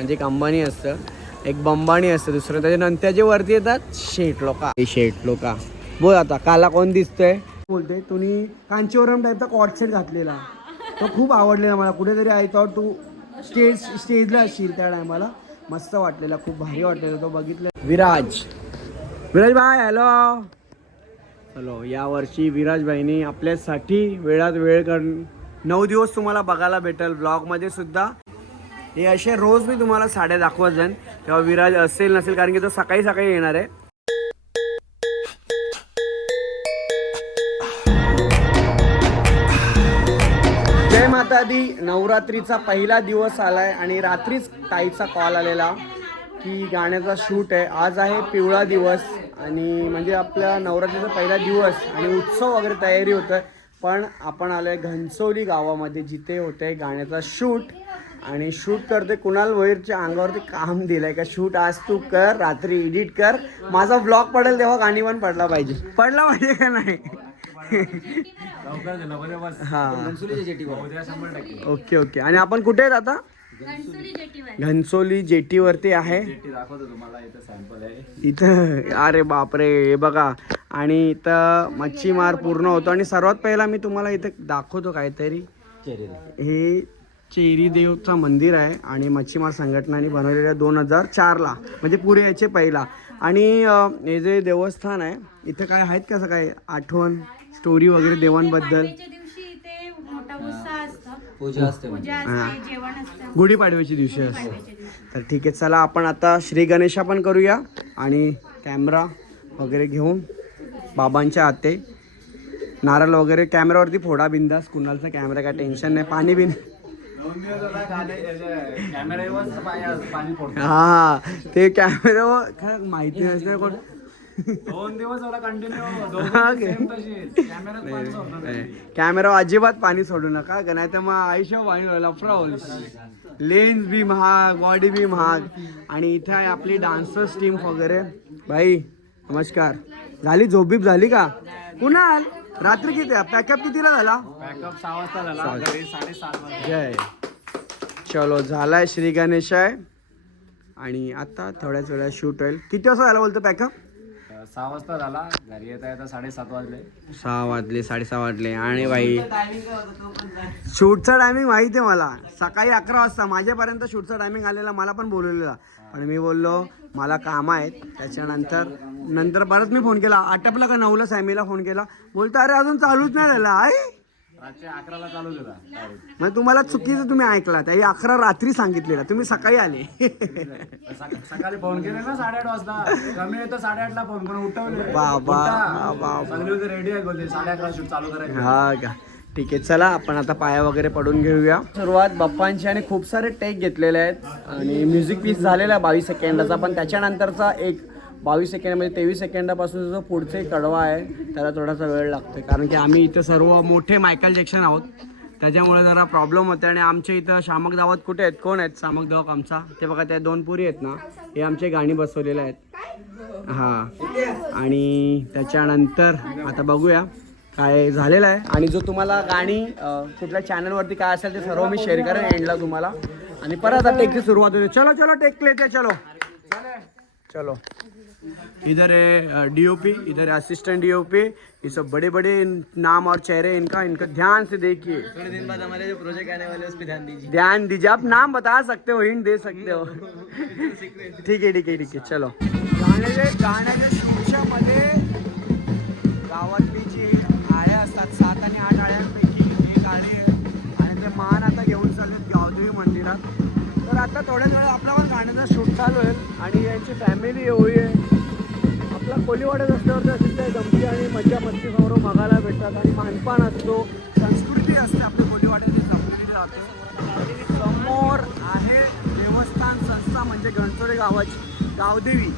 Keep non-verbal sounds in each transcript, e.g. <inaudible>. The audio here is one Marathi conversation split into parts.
म्हणजे एक अंबानी असतं एक बंबानी असतं दुसरं. त्याच्यानंतर जे वरती येतात शेट लोका. हे शेट लोका. बोल आता काला कोण दिसतोय? बोलते तुम्ही कांचीवरम टाईपचा कॉट सेट घातलेला. तो खूप आवडलेला मला. कुठेतरी आय थॉट तू स्टेज स्टेजला असशील त्या टायमाला मस्त वाटलेला खूप भारी वाटलेला तो बघितलं. विराज. विराज भाई हॅलो चलो या वर्षी विराज भाईनी आपल्यासाठी वेळात वेळ कर नऊ दिवस तुम्हाला बघायला भेटेल. ब्लॉगमध्ये सुद्धा. हे असे रोज मी तुम्हाला साड्या दाखवत जाईन. तेव्हा विराज असेल नसेल कारण की तो सकाळी सकाळी येणार आहे. जय माता दी नवरात्रीचा पहिला दिवस आलाय आणि रात्रीच ताईचा कॉल आलेला की गाण्याचा शूट आहे. आज आहे पिवळा दिवस आणि म्हणजे आपल्या नवरात्रीचा पहिला दिवस आणि उत्सव वगैरे तयारी होत आहे पण आपण आलोय घनसोली गावामध्ये जिथे होते गाण्याचा शूट आणि शूट करते. कुणाल वैरच्या अंगावरती काम दिलंय का? शूट आज तू कर रात्री एडिट कर. माझा ब्लॉग पडेल तेव्हा गाणी पण पडला पाहिजे. पडला पाहिजे का नाही? हा. Okay okay. आणि आपण कुठे आहेत आता? घनसोली जेटीवरती आहे. इथं अरे बापरे हे बघा. आणि इथं मच्छीमार पूर्ण होतो. आणि सर्वात पहिला मी तुम्हाला इथं दाखवतो काहीतरी. हे चेरी देवचं मंदिर आहे आणि मच्छीमार संघटनाने बनवलेलं दोन हजार चारला म्हणजे पुरे याचे पहिला. आणि हे जे देवस्थान आहे इथं काय आहेत का असं काय आठवण? स्टोरी वगैरे देवांबद्दल? दिवाळीच्या दिवशी इथे मोठा उत्साह असतो. पूजा असते पूजा हा. असते जेवण असतं. गुढीपाडव्याची दिवशी असते. तर ठीक आहे चला आपण आता श्री गणेशा पण करूया आणि कॅमेरा वगैरे घेऊन बाबांच्या हाते. नारळ वगैरे कॅमेरावरती फोडा बिंदास कुणालचा कॅमेरा काय टेन्शन नाही पाणी बिन हा ते काय माहिती नसते कोण. दोन दिवस कंटिन्यू? कॅमेरा अजिबात पाणी सोडू नका का नाही तर मग आयुष्य वाणी लफरा होईल लेन्स बी महाग बॉडी बी महाग. आणि इथे आहे आपली डान्सर्स टीम वगैरे. भाई नमस्कार. झाली? झोपबीप झाली का? कुणाल? रात्री किती पॅकअप कितीला झाला? बॅकअप सहा वाजता झाला. घरी साडेसात वाजता. जय. चलो झालाय श्री गणेश आहे. आणि आता थोड्याच वेळा शूट होईल. किती वाजता झाला बोलतो पॅकअप सहा वाजता झाला. घरी येता येता साडेसात वाजले. सहा वाजले साडेसहा वाजले. आणि बाई शूटचा टायमिंग माहिती आहे मला. सकाळी अकरा वाजता माझ्यापर्यंत शूटचा टायमिंग आलेला मला पण बोलवलेला. पण मी बोललो मला काम आहेत. त्याच्यानंतर नंतर परत मी फोन केला. आटपला का नऊला सॅमीला फोन केला. बोलतो अरे अजून चालूच नाही झाला. रात्री अकराला चालू झाला. मग तुम्हाला चुकीचं तुम्ही ऐकला. हे अकरा रात्री सांगितलेलं. तुम्ही सकाळी आले. सका- सकाळी फोन केले ना साडेआठ वाजता. कमी येतं साडेआठला फोन करून उठवले. बाबा, रेडी आहे बोलते साडे अकरा शूट चालू करायचं. हा का? ठीक आहे चला आपण आता पाया वगैरे पडून घेऊया. सुरुवात बाप्पांची आणि खूप सारे टेक घेतलेले आहेत. आणि म्युझिक पीस झालेला आहे बावीस सेकंदाचा पण त्याच्यानंतरचा एक बावीस सेकंड म्हणजे तेवीस सेकंदापासून जो पुढचे कडवा आहे त्याला थोडासा वेळ लागतो कारण की आम्ही इथं सर्व मोठे मायकल जॅक्शन आहोत. त्याच्यामुळे जरा प्रॉब्लेम होते आणि आमच्या इथं शामक दावत कुठे आहेत? कोण आहेत? शामक दावक आमचा. ते बघा त्या दोन पुरी आहेत ना हे आमचे गाणी बसवलेले आहेत. हां. आणि त्याच्यानंतर आता बघूया. काय झालेलं आहे. आणि जो तुम्हाला गाणी कुठल्या चॅनलवरती काय असेल ते सर्व मी शेअर करेन एंडला तुम्हाला. आणि परत आता टेकची सुरुवात होते. चलो चलो टेक लेते चलो. चलो. इधर है डीओपी इधर है असिस्टेंट डीओपी ये सब बड़े बड़े नाम और चेहरे इनका इनका ध्यान से देखिए. थोड़े दिन बाद हमारे जो प्रोजेक्ट आने वाले उस पर ध्यान दीजिए। ध्यान दीजिए। आप नाम बता सकते हो हिंट दे सकते हो. ठीक आहे ठीक आहे ठीक आहे चलो. गाण्याचे गाण्याच्या मध्ये गावातली मंदिरात. तर आता थोड्या वेळा आपला पण गाण्याचा शूट चालू आहे आणि यांची फॅमिली एवढी आहे. आपला कोलीवाड्यात असल्यावर तर तिथे गमती आणि मज्जा मस्ती समोर बघायला भेटतात आणि मानपान असतो. संस्कृती असते आपल्या कोलीवाड्याची संस्कृती राहते. आणि समोर आहे देवस्थान संस्था म्हणजे गणचोडे गावाची गावदेवी.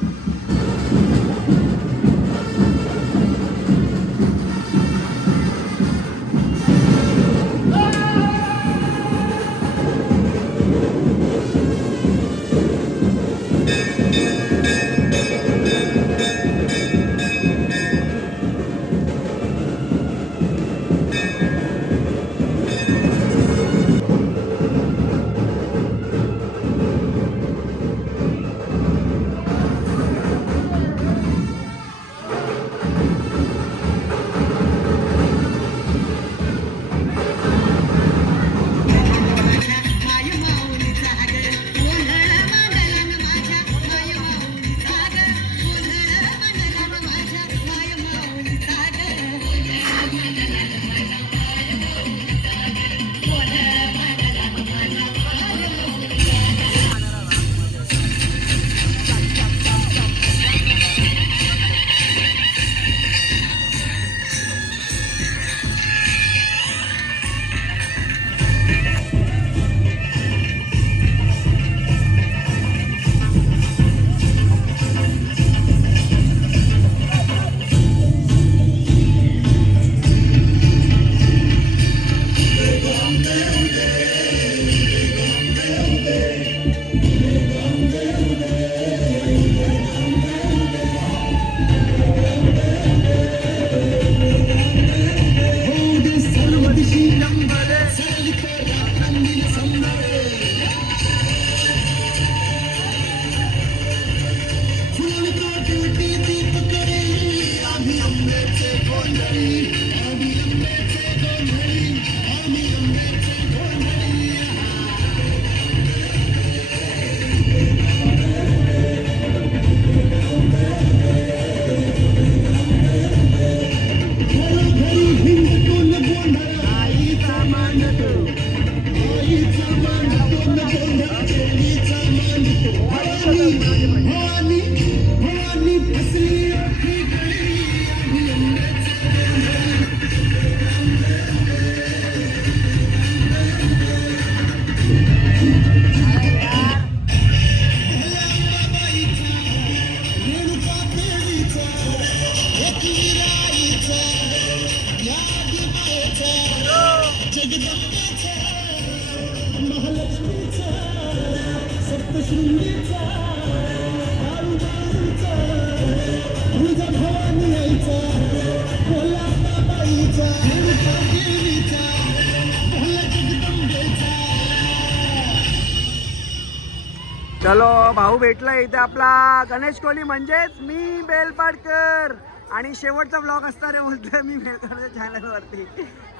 चलो भाऊ भेटला इथे आपला. गणेश कोहली म्हणजेच मी बेलपाडकर. आणि शेवटचा ब्लॉग असणार आहे बोलतोय मी बेलपाडकर चॅनल वरती.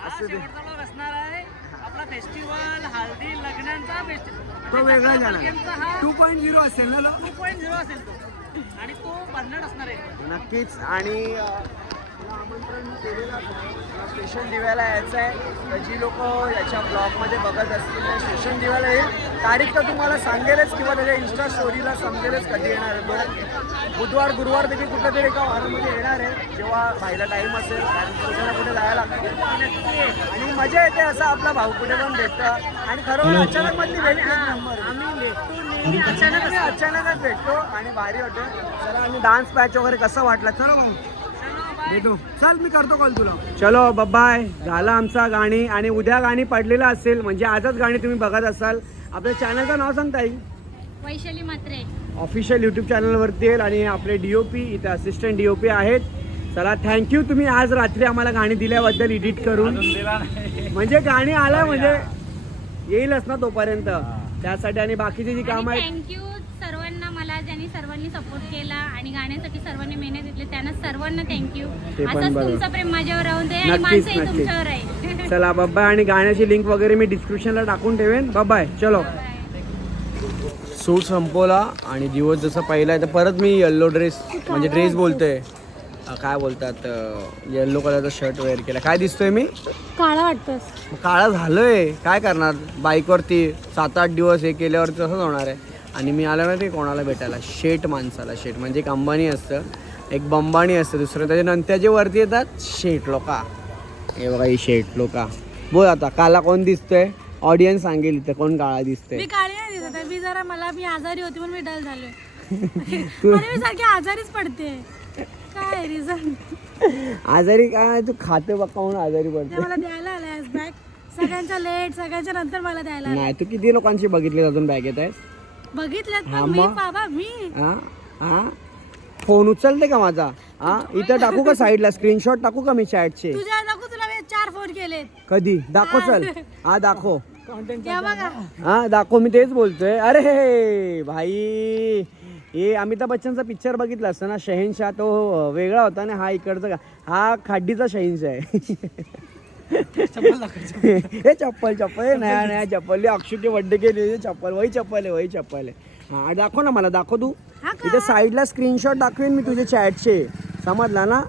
असू दे. असणार आहे. आपला फेस्टिवल हळदी लग्नांचा फेस्टिवल तो वेगळा चॅनल टू पॉईंट झिरो असेल ना? टू पॉईंट झिरो असेल तो. आणि तो भन्नाट असणार आहे. नक्कीच. आणि आमंत्रण केलेलं स्टेशन दिव्याला यायचं आहे. तर जी लोक याच्या ब्लॉगमध्ये बघत असतील ते स्टेशन दिव्याला येईल. तारीख तर तुम्हाला सांगेलच किंवा त्याच्या इन्स्टा स्टोरीला समजेलच कधी येणार आहे. तो बुधवार गुरुवारपैकी कुठल्या तरी एका वारामध्ये येणार आहे. जेव्हा भाईला टाईम असेल कुठे ना कुठे जायला लागतं. आणि मजा येते असं आपला भाऊ कुठे पण भेटतं. आणि खरोखर अचानक मधली भेट नंबर आम्ही भेटतो अचानक आम्ही अचानकच भेटतो आणि भारी वाटतो. चला आणि डान्स पॅच वगैरे कसं वाटलं? चलो भाऊ. भेटू. चल मी करतो कॉल तुला. चलो बाय झाला आमचा गाणी आणि उद्या गाणी पडलेलं असेल म्हणजे आजच गाणी तुम्ही बघत असाल. आपल्या चॅनलचं नाव सांगता येईल? वैशाली मात्रे ऑफिशियल यूट्यूब चॅनलवरती येईल आणि आपले डी ओ पी इथे असिस्टंट डी ओ पी आहेत. चला थँक्यू तुम्ही आज रात्री आम्हाला गाणी दिल्याबद्दल एडिट करून. म्हणजे गाणी आलं म्हणजे येईलच ना तोपर्यंत. त्यासाठी आणि बाकीची जी कामं आहेत थँक्यू सपोर्ट केला आणि गाण्यासाठी सर्वांनी मेहनत घेतली. त्यांना सर्वांना थँक्यू ते पण असंच बरोबर. तुमचं प्रेम माझ्यावर राहून दे आणि नक्कीच, नक्कीच. तुमच्यावर आहे <laughs> चला बाय आणि गाण्याची लिंक वगैरे मी डिस्क्रिप्शनला टाकून ठेवेन. बाय चलो. सूट संपवला आणि दिवस जसं पहिला आहे तर परत मी येल्लो ड्रेस म्हणजे ड्रेस बोलतोय. अं, काय बोलतात येल्लो कलरचा शर्ट वेअर केला. काय दिसतोय मी? काळा वाटतोस मग काळा झालोय. काय करणार? बाईकवरती सात आठ दिवस हे केल्यावर तसंच होणार आहे. आणि मी आलो ना ते कोणाला भेटायला? शेट माणसाला शेट म्हणजे एक अंबानी असतं एक बंबाणी असतं दुसरं. त्याच्यानंतर जे वरती येतात शेट लोका. हे बघा ही शेट लोका. बोल आता काला कोण दिसतोय? ऑडियन्स सांगेल इथं कोण काळा दिसतोय? मी काळी नाही दिसत आहे. मी जरा मला मी आजारी होती म्हणून मी डल <laughs> मी सारखी आजारीच पडते. काय रिझन आजारी काय तू खाते बघा म्हणून आजारी ते पडते मला द्यायला आलाय बॅग सगळ्यांच्या लेट सगळ्यांच्या नंतर मला द्यायला. नाही तू किती लोकांची बघितली अजून बॅगेत आहेस? बघितल्यात हा पण मी? मग? बाबा मी. हा हा. फोन उचलते का माझा? हा इथं टाकू का साईडला स्क्रीनशॉट टाकू का मी चॅटचे तुझ्या नको तुला मी चार फोन केलेत. कधी? दाखव चल. हा दाखव. बघा. हा दाखव मी तेच बोलतोय. अरे भाई. हे अमिताभ बच्चनचा पिक्चर बघितला असता ना? शहेनशाह तो वेगळा होता ना? हा इकडचा का? हा खाड्डीचा शहेनशाह आहे. <laughs> हे चप्पल चप्पल. हे नया नया चप्पल. अक्षुके बड्डे केले चप्पल वही चप्पल आहे वही चप्पल आहे. हा दाखव ना मला दाखव तू. का? इथे साईडला स्क्रीनशॉट दाखवेन मी तुझे चॅटचे समजला ना?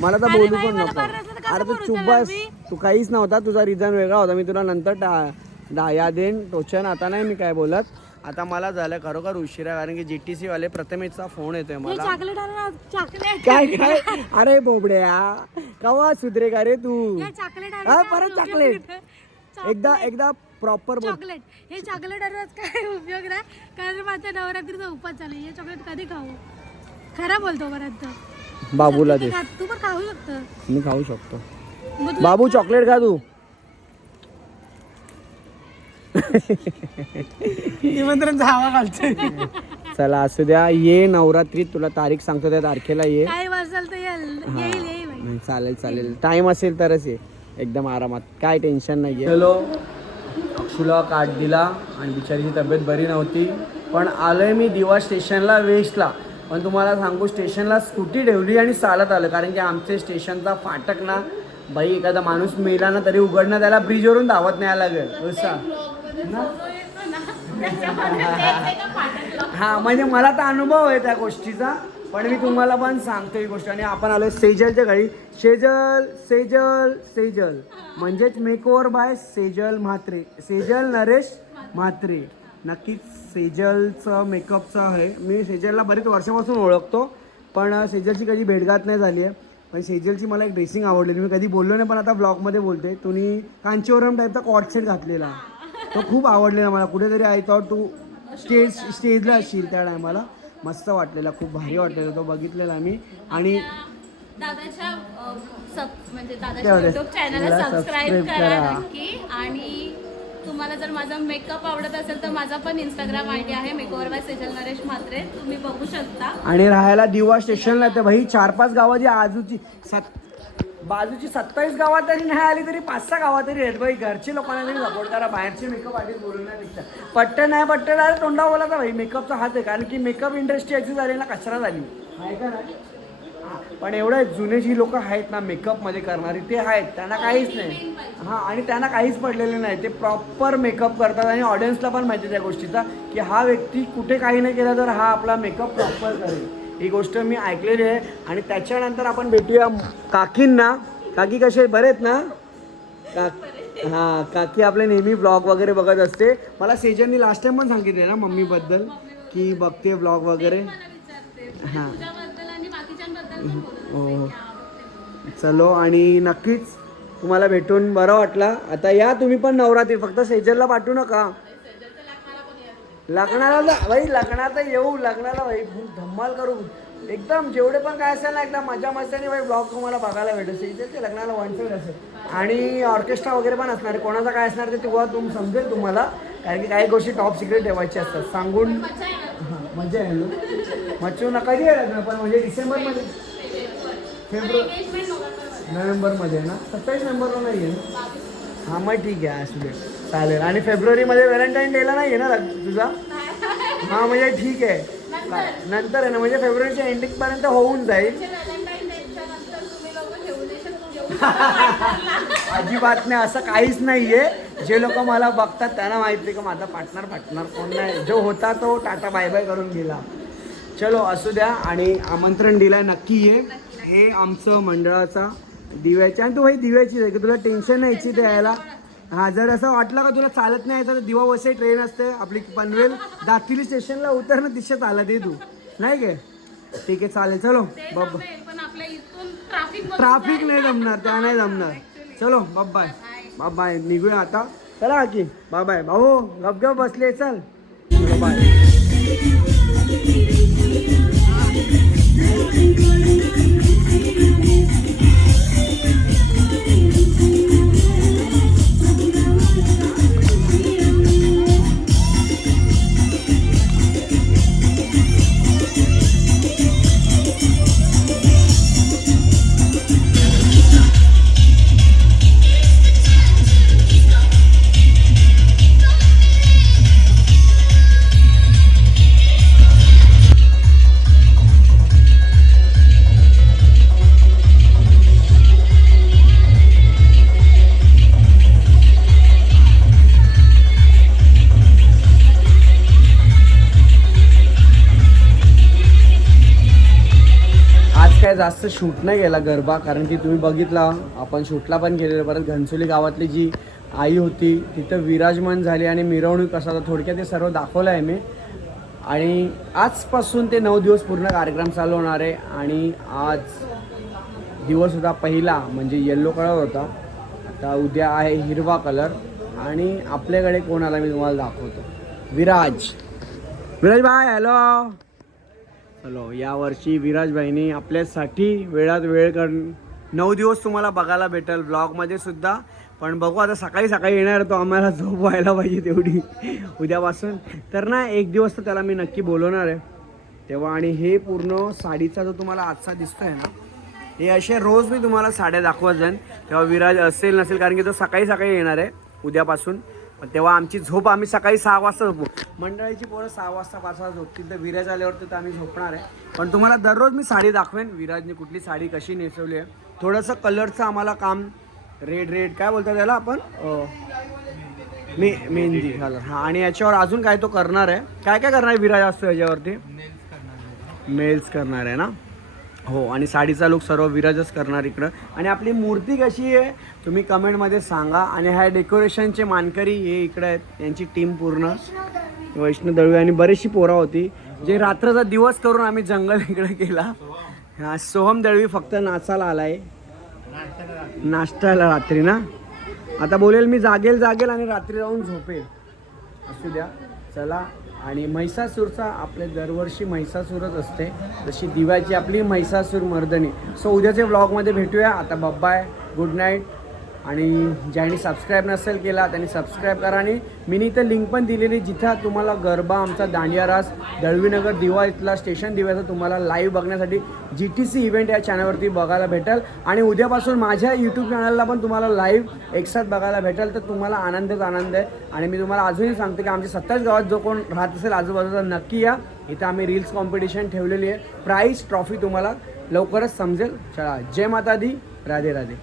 मला तर बोलू पण मला नको. अरे तू बोलू चुप बस? तू काहीच नव्हता. तुझा रिझन वेगळा होता. मी तुला नंतर टा डाया देन टोचन. आता नाही मी काय बोलत. आता मला झालं खरोखर उशिरा कारण की जी टी सी वाले प्रथमेशचा फोन येतोय मला. चॉकलेट आणा चॉकलेट काय काय? अरे बोबड्या कवा सुधरे का रे तू? हे चॉकलेट हा, आणा परत चॉकलेट एकदा एकदा प्रॉपर बोल. चॉकलेट हे चॉकलेट आणण्यात काय उपयोग नाही कारण माझ्या नवरात्रीचा उपास आहे. हे चॉकलेट कधी खाऊ? खरा बोलतो परत. बाबूला दे. तू पण खाऊ शकतो. मी खाऊ शकतो. मग तू- बाबू चॉकलेट खा तू. निमंत्रण हवा घालतोय. चला असू द्या. ये नवरात्रीत तुला तारीख सांगतो त्या तारखेला ये. काय वाजल तर येईल. येईल येईल बाई. नाही, चालेल चालेल. टाइम असेल तरच ये. एकदम आरामात. काय टेन्शन नाही हॅलो. अक्षुला कार्ड दिला आणि बिचारीची तब्येत बरी नव्हती. पण आलोय मी दिवा स्टेशनला वेस्टला पण तुम्हाला सांगू स्टेशनला स्कूटी ठेवली आणि चालत आलं. कारण की आमचे स्टेशनचा फाटक ना बाई एखादा माणूस मेला ना तरी उघडणं त्याला ब्रिजवरून धावत न्यायला लागेल. असा <laughs> हा म्हणजे मला तर अनुभव आहे त्या गोष्टीचा पण मी तुम्हाला पण सांगतो ही गोष्ट. आणि आपण आलो सेजलच्या घरी. सेजल सेजल सेजल. म्हणजेच मेकओव्हर बाय सेजल म्हात्रे. सेजल नरेश म्हात्रे. नक्कीच सेजलचं मेकअपचं आहे. मी सेजलला बरेच वर्षापासून ओळखतो पण सेजलची कधी भेटघाट नाही झाली आहे. पण सेजलची मला एक ड्रेसिंग आवडलेली. मी कधी बोललो नाही पण आता ब्लॉगमध्ये बोलते तुम्ही कांचीवरम टाईपचा कॉट सेट घातलेला. तो खूप आवडलेला मला. कुठेतरी आय थॉट तू स्टेज स्टेजला असशील त्या टायमाला मस्त वाटलेला खूप भारी वाटलेला तो. बघितलेला मी. आणि दादाच्या सब म्हणजे? युट्यूब चॅनलला सबस्क्राईब subscribe करा. नक्की. आणि तुम्हाला जर माझा मेकअप आवडत असेल तर माझा पण इंस्टाग्राम आय डी आहे मेकओवर बाय सेजल नरेश म्हात्रे. तुम्ही बघू शकता. आणि राहायला दिवा स्टेशनला तर भाई चार पाच गावाची आजूची सात बाजूची सत्तावीस गावात तरी नाही आली तरी पाच सहा गावात तरी आहेत. भाई घरचे लोकांना तरी सपोर्ट करा. बाहेरचे मेकअप आर्टिस्ट बोलवण्यापेक्षा पट्टे नाही पट्टे नाही तोंडा बोलायचा भाई मेकअपचा हात आहे. कारण की मेकअप इंडस्ट्री अशी झाली ना कचरा झाली. आहे का नाही हा, पण एवढे जुने जी लोक आहेत ना मेकअपमध्ये करणारी ते आहेत. त्यांना काहीच नाही. हां आणि त्यांना काहीच पडलेलं नाही. ते प्रॉपर मेकअप करतात आणि ऑडियन्सला पण माहिती त्या गोष्टीचा की हा व्यक्ती कुठे काही नाही केला तर हा आपला मेकअप प्रॉपर करेल. ही गोष्ट मी ऐकलेली आहे. आणि त्याच्यानंतर आपण भेटूया काकींना. काकी कसे आहेत? बरे आहेत ना? का हां काकी आपले नेहमी ब्लॉग वगैरे बघत असते. मला सेजननी लास्ट टाइम पण सांगितले ना मम्मीबद्दल की बघते ब्लॉग वगैरे. हां. हो. चलो आणि नक्कीच तुम्हाला भेटून बरं वाटलं. आता या तुम्ही पण नवरात्री. फक्त सेजलला पाठवू नका. लग्नाला भाई लग्नात येऊ लग्नाला भाई धम्माल करू. एकदम जेवढे पण काय असेल ना एकदम मजा मस्तानी भाई ब्लॉग तुम्हाला बघायला भेटेल. ते लग्नाला वन साईड असेल. आणि ऑर्केस्ट्रा वगैरे पण असणार कोणाचा काय असणार ते तेव्हा तुम समजेल तुम्हाला. कारण की काही गोष्टी टॉप सिक्रेट ठेवायची असतात. सांगून हां मजा आहे मच्छू नका कधी आहे लग्न पण म्हणजे डिसेंबरमध्ये फेब्रुवारी नोव्हेंबरमध्ये आहे ना? सत्तावीस नोव्हेंबरला नाही आहे ना हां मग ठीक आहे असू दे. चालेल. आणि फेब्रुवारीमध्ये व्हॅलेंटाईन डेला नाही आहे ना तुझा? हां म्हणजे ठीक आहे? नंतर. आहे ना म्हणजे फेब्रुवारीच्या एंडिंगपर्यंत होऊन जाईल. <laughs> अजिबात नाही असं काहीच नाही आहे जे लोक मला बघतात त्यांना माहिती आहे की माझा पार्टनर पार्टनर कोण नाही. जो होता तो टाटा बाय बाय करून गेला. चलो असू द्या. आणि आमंत्रण दिलं नक्की ये. हे आमचं मंडळाचा दिव्याचे. आणि तू भाई दिव्याचीच आहे की तुला टेन्शन नाही यायची द्यायला हा जर असं वाटलं का तुला चालत नाही तर दिवा वसई ट्रेन असते आपली पनवेल दातिली स्टेशनला उतर ना दिशा चालत ये तू. नाही काय? ठीक आहे चालेल. चलो बाबा ट्राफिक नाही जमणार त्या नाही जमणार. चलो बाय बाय बाय निघूया आता. चला की बाय बाय भाऊ गपगप बसले चलो. बाय काय जास्त शूट नाही गेला गरबा कारण की तुम्ही बघितला आपण शूटला पण गेलेलो परत घनसोली गावातली जी आई होती तिथं विराजमान झाली आणि मिरवणूक असा थोडक्यात ते सर्व दाखवलं आहे मी. आणि आजपासून ते नऊ दिवस पूर्ण कार्यक्रम चालू होणार आहे आणि आज दिवस होता पहिला म्हणजे येल्लो कलर होता. आता उद्या आहे हिरवा कलर आणि आपल्याकडे कोणाला मी तुम्हाला दाखवतो. विराज. विराज भाई हॅलो हॅलो यावर्षी विराजबाईंनी आपल्यासाठी वेळात वेळ कर नऊ दिवस तुम्हाला बघायला भेटेल ब्लॉगमध्ये सुद्धा. पण बघू आता सकाळी सकाळी येणार तो आम्हाला झोप व्हायला पाहिजे तेवढी. उद्यापासून. तर ना एक दिवस तर त्याला मी नक्की बोलवणार आहे. तेव्हा आणि हे पूर्ण साडीचा जो तुम्हाला आजचा दिसतोय ना हे असे रोज मी तुम्हाला साड्या दाखवत जाईन. तेव्हा विराज असेल नसेल कारण की तो सकाळी सकाळी येणार आहे उद्यापासून. पण तेव्हा आमची झोप आम्ही सकाळी सहा वाजता झोपू. मंडळीची पोरं सहा वाजता पाच वाजता झोपतील. तर विराज आल्यावरती तर आम्ही झोपणार आहे. पण तुम्हाला दररोज मी साडी दाखवेन. विराजने कुठली साडी कशी नेसवली आहे. थोडंसं कलरचं आम्हाला काम रेड रेड काय बोलतात त्याला आपण? मे मेहंदी. कलर हां आणि याच्यावर अजून काय तो करणार आहे. काय काय करणार आहे विराज असतो याच्यावरती? मेल्स करणार आहे ना? हो आणि साडीचा लुक सर्व विराजच करणार इकडं. आणि आपली मूर्ती कशी आहे तुम्ही कमेंटमध्ये सांगा. आणि ह्या डेकोरेशनचे मानकरी हे इकडं आहेत यांची टीम पूर्ण. वैष्णव दळवी आणि बरीचशी पोरा होती. जे रात्रचा दिवस करून आम्ही जंगल इकडे केला. हा सोहम दळवी फक्त नाचायला आलाय. नाश्त्याला रात्री ना? आता बोलेल मी जागेल जागेल आणि रात्री जाऊन झोपेल. असू द्या. चला. आणि महिसासूरचा आपले दरवर्षी महिसासूरच असते. जशी दिव्याची आपली महिसासूर मर्दनी. सो उद्याच्या ब्लॉगमध्ये भेटूया. आता बब्बाय गुड नाईट आणि ज्यांनी सबस्क्राईब नसेल केला त्यांनी सबस्क्राईब करा आणि मी इथं लिंक पण दिलेली जिथं तुम्हाला गरबा आमचा दांडिया रास दळवीनगर दिवा इथला स्टेशन दिव्याचा तुम्हाला लाईव्ह बघण्यासाठी जी टी सी इव्हेंट या चॅनलवरती बघायला भेटेल. आणि उद्यापासून माझ्या यूट्यूब चॅनलला पण तुम्हाला लाईव्ह एकसाथ बघायला भेटेल. तर तुम्हाला आनंदच आनंद आहे. आणि मी तुम्हाला अजूनही सांगते की आमच्या सत्तावीस गावात जो कोण राहत असेल आजूबाजूचा नक्की या. इथं आम्ही रील्स कॉम्पिटिशन ठेवलेली आहे. प्राईज ट्रॉफी तुम्हाला लवकरच समजेल. चला जय माता दी. राधे राधे.